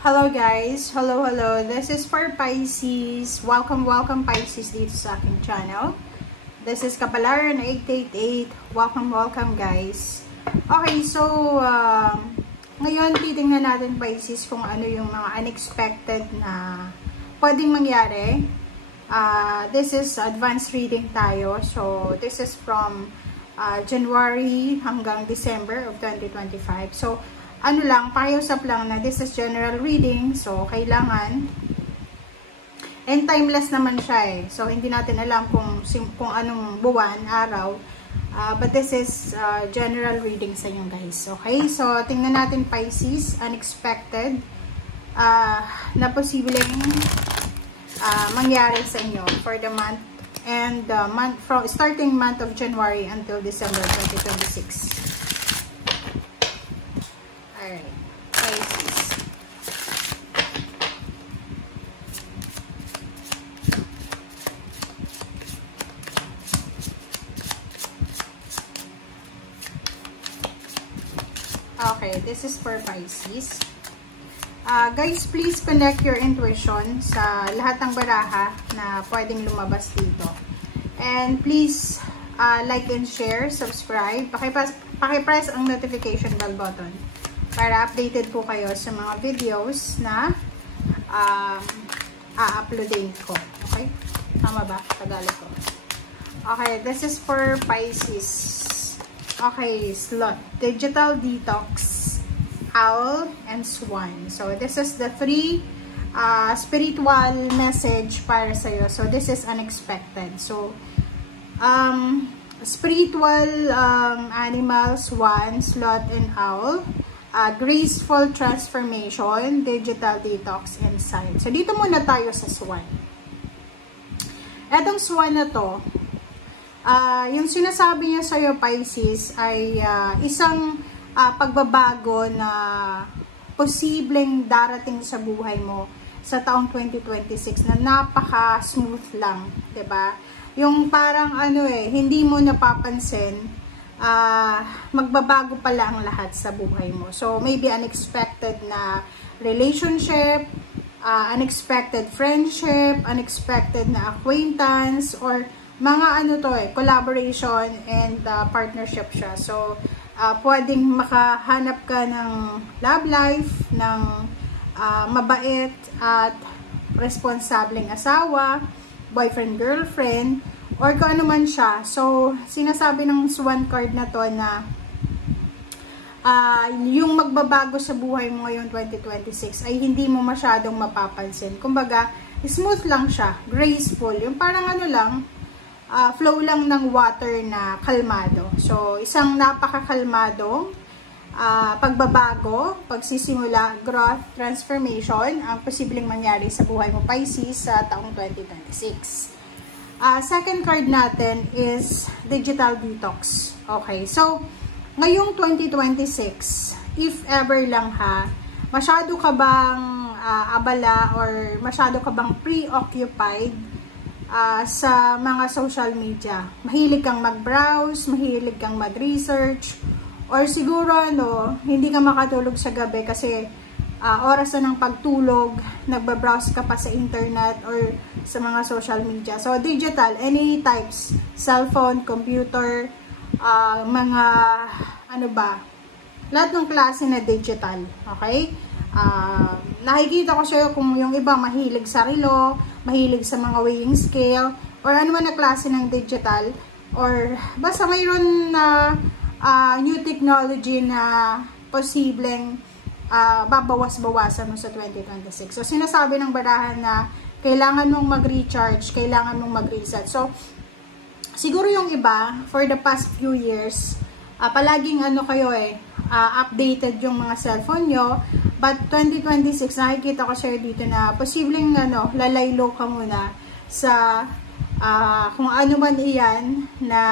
Hello guys, hello. This is for Pisces. Welcome Pisces dito sa aking channel. This is Kapalaran 888. Welcome guys. Okay, so ngayon titingnan natin Pisces kung ano yung mga unexpected na pwedeng mangyari. This is advanced reading tayo. So this is from January hanggang December of 2025. So ano lang, pakiusap lang na this is general reading. So, kailangan, and timeless naman siya eh. So, hindi natin alam kung anong buwan, araw. But this is general reading sa inyo guys. Okay? So, tingnan natin Pisces, unexpected, na posibleng mangyari sa inyo for the month. And starting month of January until December 2026. Alright, Pisces. Okay, this is for Pisces. Guys, please connect your intuition sa lahat ng baraha na pwedeng lumabas dito. And please like and share, subscribe. Pakipress ang notification bell button para updated po kayo sa mga videos na a-uploadin ko. Okay? Tama ba? Tagalog ko. Okay, this is for Pisces. Okay, slot. Digital detox, owl, and swan. So, this is the three spiritual message para sa'yo. So, this is unexpected. So, spiritual animal, swan, sloth, and owl. Graceful transformation, digital detox, insight. So, dito muna tayo sa swan. Etong swan na to, yung sinasabi niya sa'yo, Pisces, ay isang pagbabago na posibleng darating sa buhay mo sa taong 2026 na napaka-smooth lang, 'di ba? Yung parang hindi mo napapansin, magbabago pala ang lahat sa buhay mo. So, maybe unexpected na relationship, unexpected friendship, unexpected na acquaintance, or mga collaboration and partnership siya. So, pwedeng makahanap ka ng love life, ng mabait at responsableng asawa, boyfriend, girlfriend, or kung ano man siya. So, sinasabi ng swan card na to na yung magbabago sa buhay mo ngayong 2026 ay hindi mo masyadong mapapansin. Kumbaga, smooth lang siya, graceful. Yung parang flow lang ng water na kalmado. So, isang napakakalmadong pagbabago, pagsisimula, growth, transformation ang posibleng mangyari sa buhay mo, Pisces, sa taong 2026. Second card natin is digital detox. Okay, so ngayong 2026, if ever lang masyado ka bang abala or masyado ka bang preoccupied sa mga social media? Mahilig kang mag-browse, mahilig kang mag-research, or siguro hindi ka makatulog sa gabi kasi oras na ng pagtulog, nagbabrowse ka pa sa internet or sa mga social media. So, digital, any types, cellphone, computer, mga, lahat ng klase na digital. Okay? Nakikita ko sa'yo kung yung iba mahilig sa relo, mahilig sa mga weighing scale, or ano man na klase ng digital, or basta mayroon na new technology na posibleng babawas-bawasan mo sa 2026. So, sinasabi ng barahan na kailangan mong mag-recharge, kailangan mong mag-reset. So, siguro yung iba, for the past few years, palaging updated yung mga cellphone nyo. But 2026, nakikita ko sa'yo dito na posibleng lalaylo ka muna sa kung ano man iyan na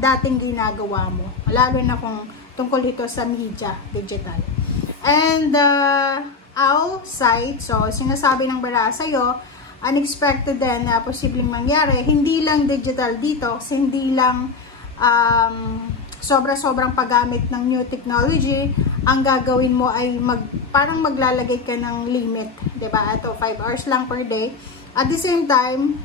dating ginagawa mo. Lalo na kung tungkol ito sa media, digital. And owl sight, so sinasabi ng baraha sa'yo, unexpected din na posibleng mangyari. Hindi lang digital detox, hindi lang sobra-sobrang paggamit ng new technology, ang gagawin mo ay parang maglalagay ka ng limit, 'di ba? Ito 5 hours lang per day. At the same time,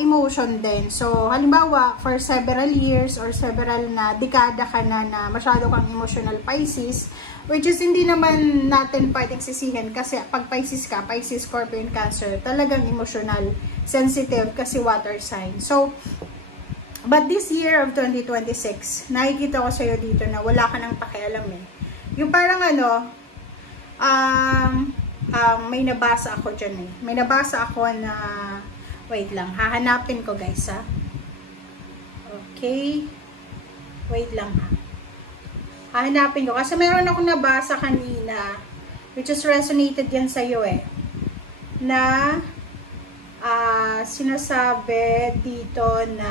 emotion din. So, halimbawa, for several years or several na dekada ka na masyado kang emotional Pisces, which is hindi naman natin pwedeng sisihin kasi pag Pisces ka, Pisces, Scorpio, and Cancer, talagang emotional, sensitive kasi water sign. So, but this year of 2026, nakikita ko sa'yo dito na wala ka nang pakialam eh. Yung parang may nabasa ako dyan eh. May nabasa ako na, wait lang, hahanapin ko guys ha. Okay. Wait lang ha. Hahanapin ko. Kasi meron akong nabasa kanina, which is resonated yan sa'yo eh. Na, sinasabi dito na,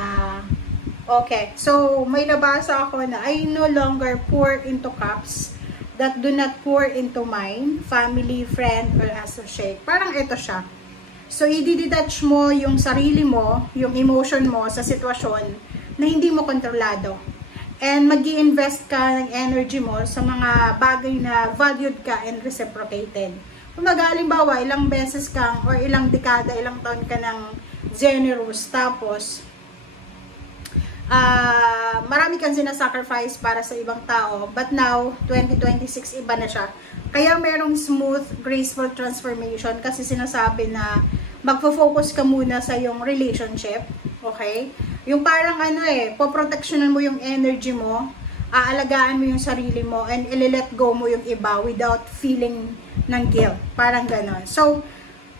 okay. So, may nabasa ako na, I no longer pour into cups that do not pour into mine, family, friend, or associate. Parang ito siya. So, i-detach mo yung sarili mo, yung emotion mo sa sitwasyon na hindi mo kontrolado. And mag-i-invest ka ng energy mo sa mga bagay na valued ka and reciprocated. Kung halimbawa, ilang beses kang, or ilang dekada, ilang taon ka ng generous, tapos, marami kang sinasacrifice para sa ibang tao, but now 2026 iba na siya, kaya merong smooth, graceful transformation kasi sinasabi na magfo-focus ka muna sa yung relationship, okay? Yung parang poproteksyonan mo yung energy mo, aalagaan mo yung sarili mo, and i-let go mo yung iba without feeling ng guilt, parang ganon. So,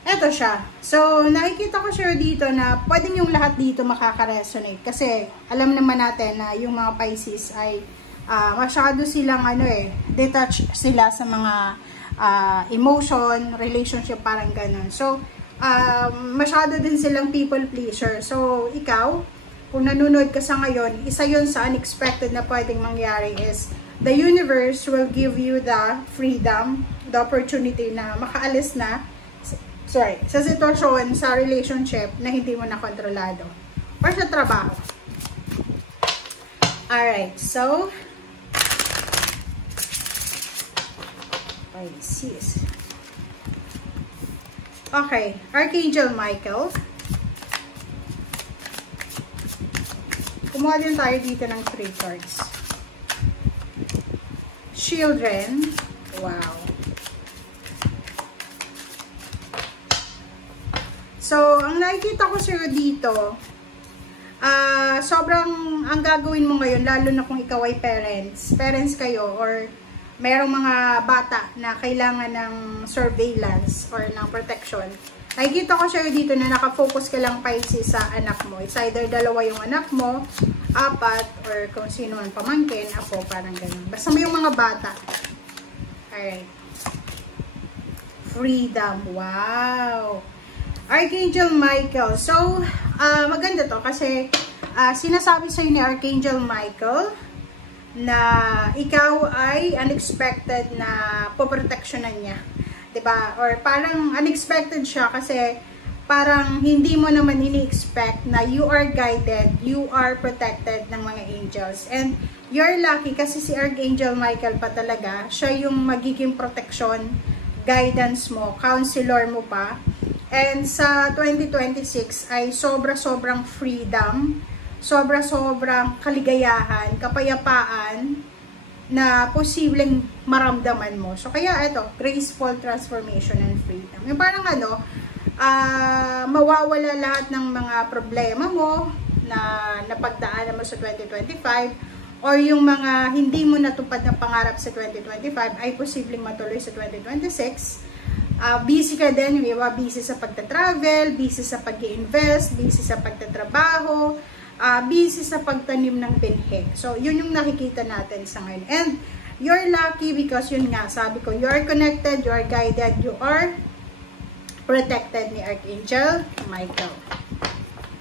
eto siya. So, nakikita ko siya dito na pwedeng yung lahat dito makaka-resonate. Kasi, alam naman natin na yung mga Pisces ay masyado silang detached sila sa mga emotion, relationship, parang ganun. So, masyado din silang people pleaser. So, ikaw, kung nanonood ka sa ngayon, isa yun sa unexpected na pwedeng mangyari is the universe will give you the freedom, the opportunity na makaalis na sa sitwasyon, sa relationship na hindi mo na kontrolado. Or sa trabaho. Alright, so, Pisces. Okay, Archangel Michael. Kumuha din tayo dito ng 3 cards. Children. Wow. So, ang nakikita ko sa'yo dito, sobrang ang gagawin mo ngayon, lalo na kung ikaw ay parents kayo, or merong mga bata na kailangan ng surveillance or ng protection. Nakikita ko sa'yo dito na nakafocus ka lang Pisces sa anak mo. It's either dalawa yung anak mo, 4, or kung sino man pamangkin, apo, parang ganun. Basta mo yung mga bata. Alright. Freedom. Wow! Archangel Michael. So, maganda to kasi sinasabi sa'yo ni Archangel Michael na ikaw ay unexpected na poproteksyonan niya. 'Di ba? Or parang unexpected siya kasi parang hindi mo naman ini-expect na you are guided, you are protected ng mga angels. And you're lucky kasi si Archangel Michael pa talaga, siya yung magiging protection, guidance mo, counselor mo pa. And sa 2026 ay sobra-sobrang freedom, sobra-sobrang kaligayahan, kapayapaan na posibleng maramdaman mo. So, kaya ito, graceful transformation and freedom. Yung parang mawawala lahat ng mga problema mo na napagdaanan mo sa 2025 or yung mga hindi mo natupad na pangarap sa 2025 ay posibleng matuloy sa 2026. Busy ka din, yung iba busy sa pagta-travel, busy sa pag-i-invest, busy sa pagtatrabaho, busy sa pagtanim ng binhi. So, yun yung nakikita natin sa ngayon. And, you're lucky because yun nga, sabi ko, you are connected, you are guided, you are protected ni Archangel Michael.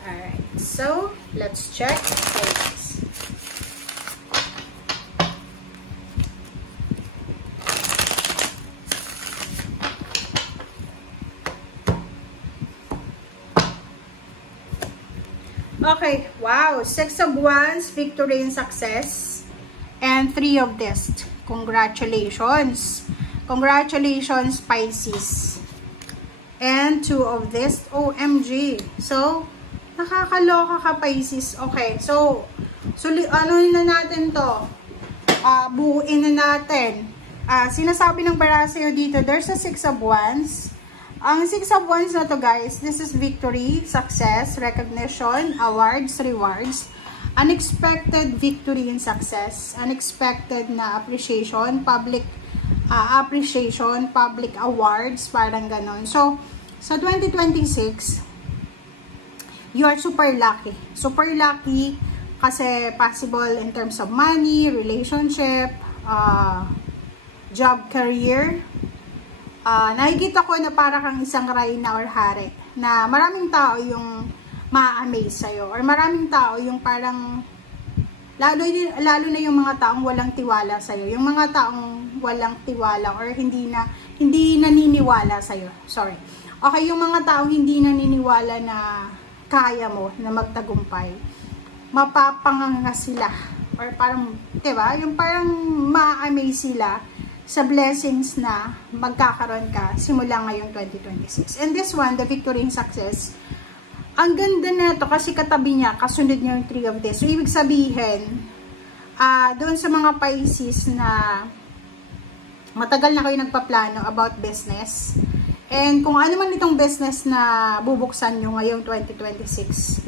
Alright, so, let's check. Okay, wow. 6 of Wands, victory and success. And 3 of this, Congratulations! Congratulations, Pisces. And 2 of this. OMG. So, nakakaloka ka, Pisces. Okay, so ano na natin to? Buuin na natin. Sinasabi ng bara sa'yo dito, there's a 6 of Wands. Ang 6 of Wands na to, guys, this is victory, success, recognition, awards, rewards, unexpected victory and success, unexpected na appreciation, public appreciation, public awards, parang ganon. So, sa 2026, you are super lucky. Super lucky kasi possible in terms of money, relationship, job, career. Nakikita ko na para kang isang reyna or hari na maraming tao yung ma-amaze sa'yo or maraming tao yung parang lalo na yung mga taong walang tiwala sa'yo. Yung mga taong walang tiwala or hindi naniniwala sa'yo. Sorry. Okay, yung mga taong hindi naniniwala na kaya mo na magtagumpay. Mapapanganga sila. Or parang, diba? Yung parang ma-amaze sila sa blessings na magkakaroon ka simula ngayong 2026. And this one, the victory and success, ang ganda na to kasi katabi niya, kasunod niya yung 3 of this. So, ibig sabihin, doon sa mga Pisces na matagal na kayo nagpaplano about business, and kung ano man itong business na bubuksan nyo ngayong 2026,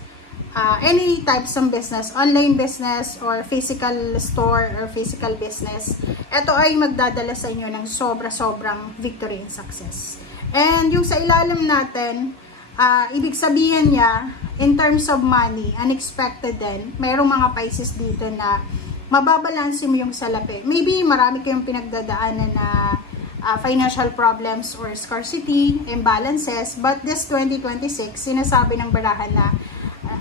any types of business, online business, or physical store, or physical business, ito ay magdadala sa inyo ng sobra-sobrang victory and success. And yung sa ilalim natin, ibig sabihin niya, in terms of money, unexpected din, mayroong mga Pisces dito na mababalansin mo yung salapi. Maybe marami kayong pinagdadaanan na financial problems or scarcity, imbalances, but this 2026, sinasabi ng barahan na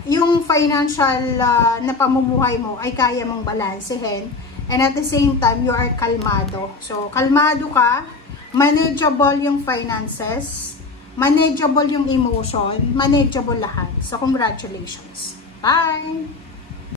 yung financial na pamumuhay mo ay kaya mong balansehin, and at the same time, you are kalmado. So, kalmado ka, manageable yung finances, manageable yung emotion, manageable lahat. So, congratulations. Bye!